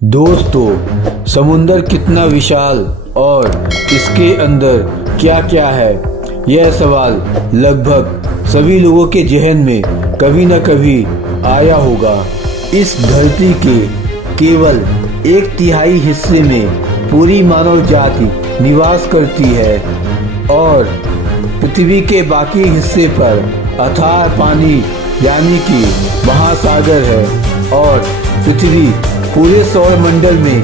दोस्तों, समुंदर कितना विशाल और इसके अंदर क्या क्या है, यह सवाल लगभग सभी लोगों के जहन में कभी न कभी आया होगा। इस धरती के केवल 1/3 हिस्से में पूरी मानव जाति निवास करती है और पृथ्वी के बाकी हिस्से पर अथाह पानी यानी कि महासागर है और पृथ्वी पूरे सौर मंडल में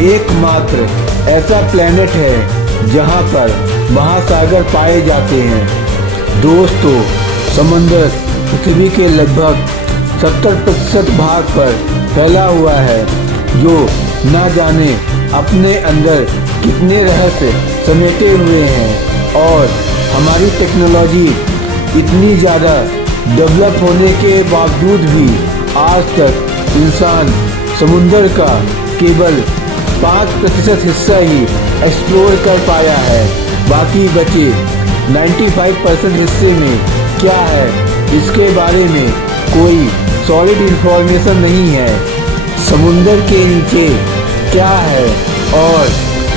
एकमात्र ऐसा प्लेनेट है जहां पर महासागर पाए जाते हैं। दोस्तों, समंदर पृथ्वी के लगभग 70% भाग पर फैला हुआ है, जो न जाने अपने अंदर कितने रहस्य समेटे हुए हैं। और हमारी टेक्नोलॉजी इतनी ज़्यादा डेवलप होने के बावजूद भी आज तक इंसान समुंदर का केवल 5% हिस्सा ही एक्सप्लोर कर पाया है। बाकी बचे 95% हिस्से में क्या है, इसके बारे में कोई सॉलिड इंफॉर्मेशन नहीं है। समुंदर के नीचे क्या है और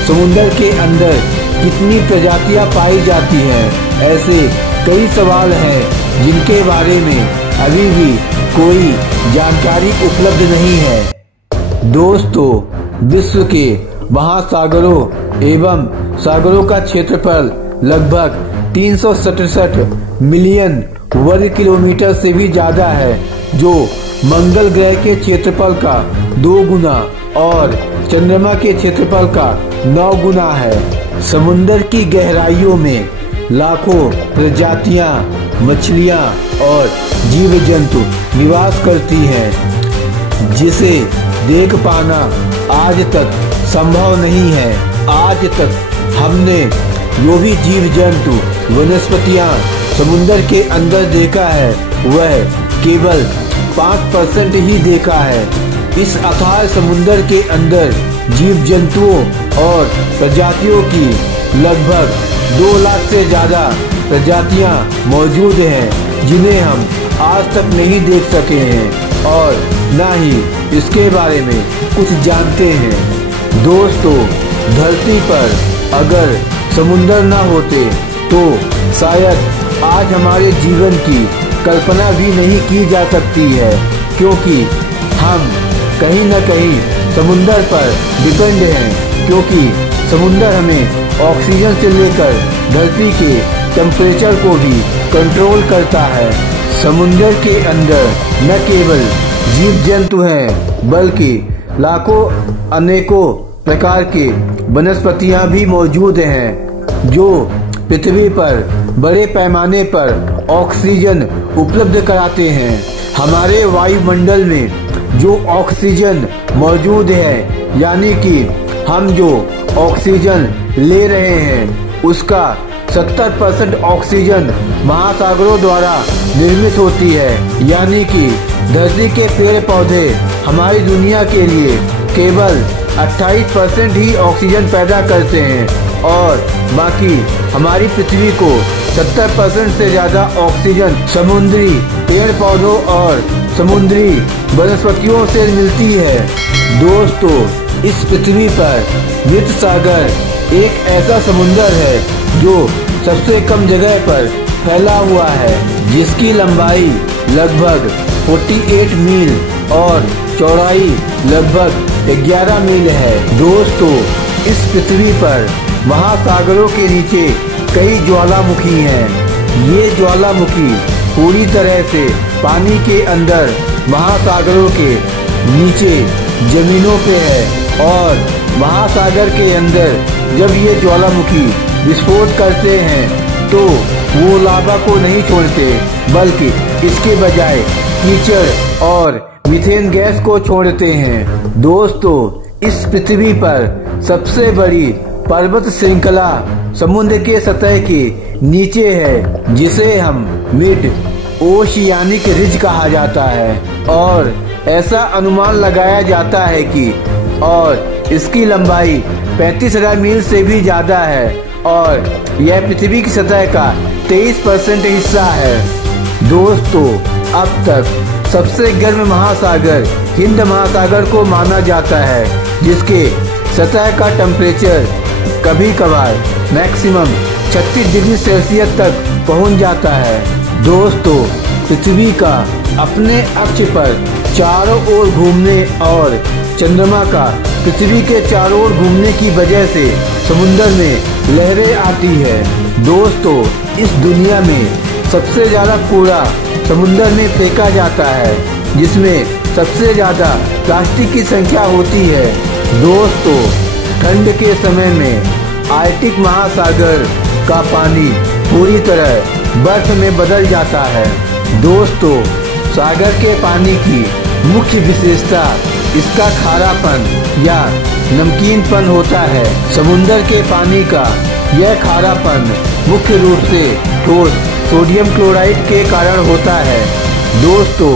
समुंदर के अंदर कितनी प्रजातियां पाई जाती हैं, ऐसे कई सवाल हैं जिनके बारे में अभी भी कोई जानकारी उपलब्ध नहीं है। दोस्तों, विश्व के महासागरों एवं सागरों का क्षेत्रफल लगभग 367 मिलियन वर्ग किलोमीटर से भी ज्यादा है, जो मंगल ग्रह के क्षेत्रफल का 2 गुना और चंद्रमा के क्षेत्रफल का 9 गुना है। समुंदर की गहराइयों में लाखों प्रजातियां, मछलियां और जीव जंतु निवास करती हैं, जिसे देख पाना आज तक संभव नहीं है। आज तक हमने जो भी जीव जंतु, वनस्पतियां समुंदर के अंदर देखा है, वह केवल 5% ही देखा है। इस अथाह समुंदर के अंदर जीव जंतुओं और प्रजातियों की लगभग 2 लाख से ज्यादा प्रजातियां मौजूद हैं, जिन्हें हम आज तक नहीं देख सके हैं और न ही इसके बारे में कुछ जानते हैं। दोस्तों, धरती पर अगर समुंदर न होते तो शायद आज हमारे जीवन की कल्पना भी नहीं की जा सकती है, क्योंकि हम कहीं न कहीं समुंदर पर डिपेंड हैं, क्योंकि समुंदर हमें ऑक्सीजन से लेकर धरती के टेम्परेचर को भी कंट्रोल करता है। समुंदर के अंदर न केवल जीव जंतु हैं, बल्कि लाखों अनेकों प्रकार के वनस्पतियां भी मौजूद हैं, जो पृथ्वी पर बड़े पैमाने पर ऑक्सीजन उपलब्ध कराते हैं। हमारे वायुमंडल में जो ऑक्सीजन मौजूद है, यानी कि हम जो ऑक्सीजन ले रहे हैं, उसका 70% ऑक्सीजन महासागरों द्वारा निर्मित होती है। यानी कि धरती के पेड़ पौधे हमारी दुनिया के लिए केवल 28% ही ऑक्सीजन पैदा करते हैं और बाकी हमारी पृथ्वी को 70% से ज्यादा ऑक्सीजन समुद्री पेड़ पौधों और समुद्री वनस्पतियों से मिलती है। दोस्तों, इस पृथ्वी पर मृत सागर एक ऐसा समुंदर है जो सबसे कम जगह पर फैला हुआ है, जिसकी लंबाई लगभग 48 मील और चौड़ाई लगभग 11 मील है। दोस्तों, इस पृथ्वी पर महासागरों के नीचे कई ज्वालामुखी हैं। ये ज्वालामुखी पूरी तरह से पानी के अंदर महासागरों के नीचे जमीनों पे है और महासागर के अंदर जब ये ज्वालामुखी विस्फोट करते हैं तो वो लावा को नहीं छोड़ते, बल्कि इसके बजाय कीचड़ और मीथेन गैस को छोड़ते हैं। दोस्तों, इस पृथ्वी पर सबसे बड़ी पर्वत श्रृंखला समुद्र के सतह के नीचे है, जिसे हम मिड ओशियानिक रिज कहा जाता है और ऐसा अनुमान लगाया जाता है कि और इसकी लंबाई 35,000 मील से भी ज्यादा है और यह पृथ्वी की सतह का 23% हिस्सा है। दोस्तों, अब तक सबसे गर्म महासागर हिंद महासागर को माना जाता है, जिसके सतह का टेम्परेचर कभी कभार मैक्सिमम 36 डिग्री सेल्सियस तक पहुंच जाता है। दोस्तों, पृथ्वी का अपने अक्ष पर चारों ओर घूमने और चंद्रमा का पृथ्वी के चारों ओर घूमने की वजह से समुद्र में लहरें आती है। दोस्तों, इस दुनिया में सबसे ज़्यादा कूड़ा समुद्र में फेंका जाता है, जिसमें सबसे ज़्यादा प्लास्टिक की संख्या होती है। दोस्तों, ठंड के समय में आर्कटिक महासागर का पानी पूरी तरह बर्फ में बदल जाता है। दोस्तों, सागर के पानी की मुख्य विशेषता इसका खारापन या नमकीनपन होता है। समुद्र के पानी का यह खारापन मुख्य रूप से ठोस सोडियम क्लोराइड के कारण होता है। दोस्तों,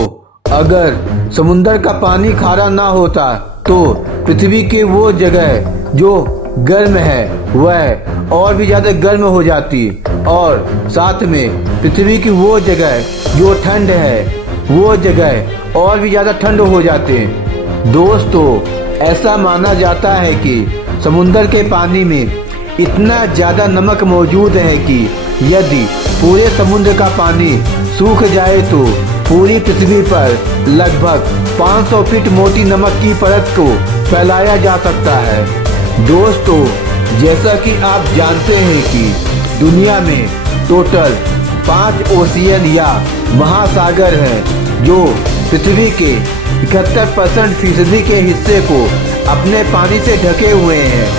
अगर समुद्र का पानी खारा ना होता तो पृथ्वी की वो जगह जो गर्म है वह और भी ज्यादा गर्म हो जाती, और साथ में पृथ्वी की वो जगह जो ठंड है वो जगह और भी ज्यादा ठंड हो जाते। दोस्तों, ऐसा माना जाता है कि समुद्र के पानी में इतना ज्यादा नमक मौजूद है कि यदि पूरे समुद्र का पानी सूख जाए तो पूरी पृथ्वी पर लगभग 500 फीट मोटी नमक की परत को फैलाया जा सकता है। दोस्तों, जैसा कि आप जानते हैं कि दुनिया में टोटल 5 ओशियन या महासागर हैं, जो पृथ्वी के 71% के हिस्से को अपने पानी से ढके हुए हैं।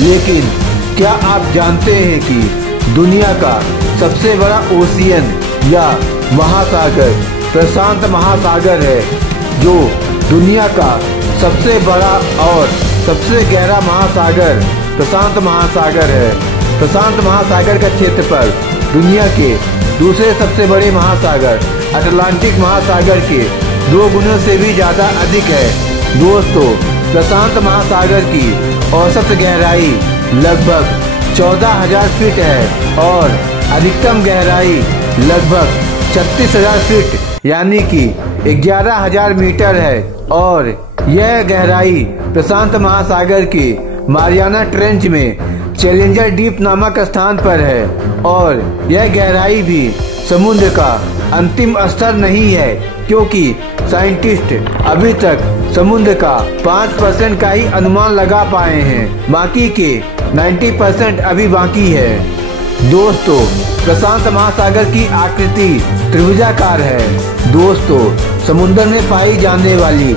लेकिन क्या आप जानते हैं कि दुनिया का सबसे बड़ा ओशियन या महासागर प्रशांत महासागर है, जो दुनिया का सबसे बड़ा और सबसे गहरा महासागर प्रशांत महासागर है। प्रशांत महासागर का क्षेत्रफल दुनिया के दूसरे सबसे बड़े महासागर अटलांटिक महासागर के 2 गुना से भी ज्यादा अधिक है। दोस्तों, प्रशांत महासागर की औसत गहराई लगभग 14,000 फीट है और अधिकतम गहराई लगभग 36,000 फीट यानी कि 11,000 मीटर है, और यह गहराई प्रशांत महासागर के मारियाना ट्रेंच में चैलेंजर डीप नामक स्थान पर है, और यह गहराई भी समुद्र का अंतिम स्तर नहीं है, क्योंकि साइंटिस्ट अभी तक समुद्र का 5% का ही अनुमान लगा पाए हैं, बाकी के 90% अभी बाकी है। दोस्तों, प्रशांत महासागर की आकृति त्रिभुजाकार है। दोस्तों, समुद्र में पाई जाने वाली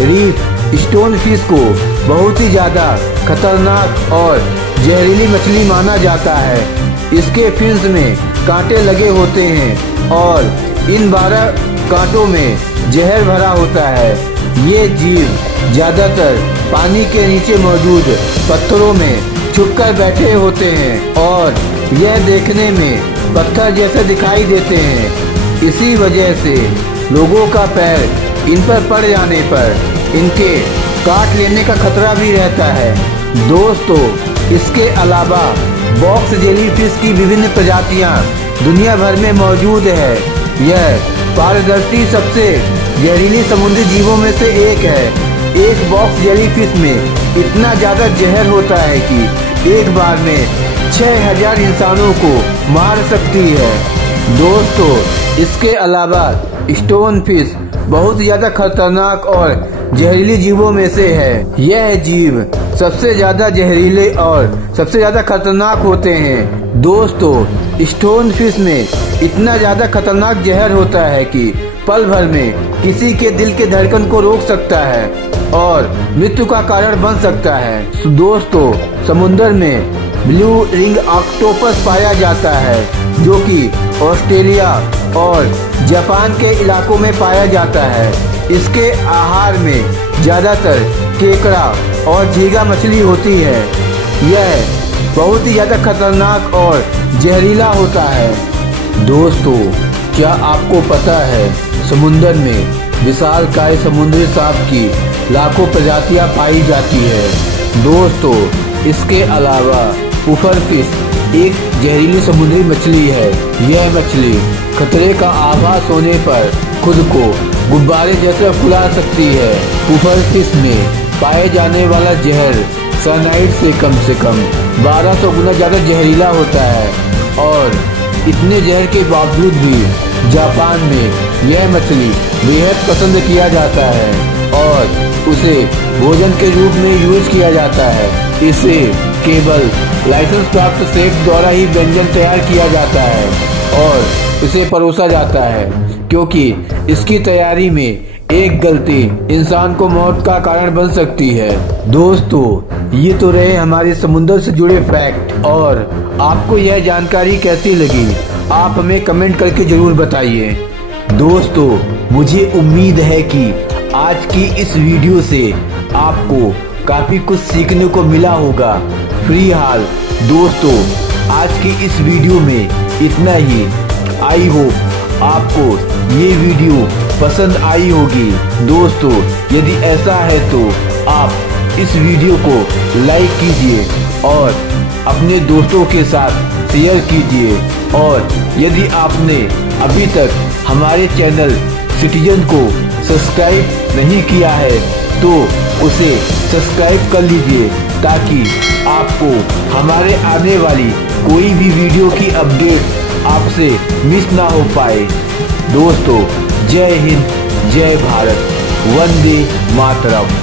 रीफ स्टोन फिश को बहुत ही ज्यादा खतरनाक और जहरीली मछली माना जाता है। इसके फिन्स में कांटे लगे होते हैं और इन 12 कांटों में जहर भरा होता है। ये जीव ज्यादातर पानी के नीचे मौजूद पत्थरों में छुपकर बैठे होते हैं और यह देखने में पत्थर जैसे दिखाई देते हैं। इसी वजह से लोगों का पैर इन पर पड़ जाने पर इनके काट लेने का खतरा भी रहता है। दोस्तों, इसके अलावा बॉक्स जेलीफिश की विभिन्न प्रजातियां दुनिया भर में मौजूद है। यह पारदर्शी सबसे जहरीली समुद्री जीवों में से एक है। एक बॉक्स जेलीफिश में इतना ज्यादा जहर होता है कि एक बार में 6,000 इंसानों को मार सकती है। दोस्तों, इसके अलावा स्टोन फिश बहुत ज्यादा खतरनाक और जहरीली जीवों में से है। यह जीव सबसे ज्यादा जहरीले और सबसे ज्यादा खतरनाक होते हैं। दोस्तों, स्टोन फिश में इतना ज्यादा खतरनाक जहर होता है कि पल भर में किसी के दिल के धड़कन को रोक सकता है और मृत्यु का कारण बन सकता है। दोस्तों, समुद्र में ब्लू रिंग ऑक्टोपस पाया जाता है, जो कि ऑस्ट्रेलिया और जापान के इलाकों में पाया जाता है। इसके आहार में ज्यादातर केकड़ा और झींगा मछली होती है। यह बहुत ही ज्यादा खतरनाक और जहरीला होता है। दोस्तों, क्या आपको पता है समुद्र में विशालकाय समुद्री सांप की लाखों प्रजातियां पाई जाती है। दोस्तों, इसके अलावा पुफर फिश एक जहरीली समुद्री मछली है। यह मछली खतरे का आभास होने पर खुद को गुब्बारे जैसे फुला सकती है। पुफर फिश में पाए जाने वाला जहर साइनाइड से कम 1200 गुना ज़्यादा जहरीला होता है और इतने जहर के बावजूद भी जापान में यह मछली बेहद पसंद किया जाता है और उसे भोजन के रूप में यूज किया जाता है। इसे केवल लाइसेंस प्राप्त शेफ द्वारा ही व्यंजन तैयार किया जाता है और इसे परोसा जाता है, क्योंकि इसकी तैयारी में एक गलती इंसान को मौत का कारण बन सकती है। दोस्तों, ये तो रहे हमारे समुद्र से जुड़े फैक्ट, और आपको यह जानकारी कैसी लगी आप हमें कमेंट करके जरूर बताइए। दोस्तों, मुझे उम्मीद है कि आज की इस वीडियो से आपको काफी कुछ सीखने को मिला होगा। फिलहाल दोस्तों, आज की इस वीडियो में इतना ही। आई होप आपको ये वीडियो पसंद आई होगी। दोस्तों, यदि ऐसा है तो आप इस वीडियो को लाइक कीजिए और अपने दोस्तों के साथ शेयर कीजिए, और यदि आपने अभी तक हमारे चैनल सिटीजन को सब्सक्राइब नहीं किया है तो उसे सब्सक्राइब कर लीजिए, ताकि आपको हमारे आने वाली कोई भी वीडियो की अपडेट आपसे मिस ना हो पाए। दोस्तों, जय हिंद, जय भारत, वंदे मातरम।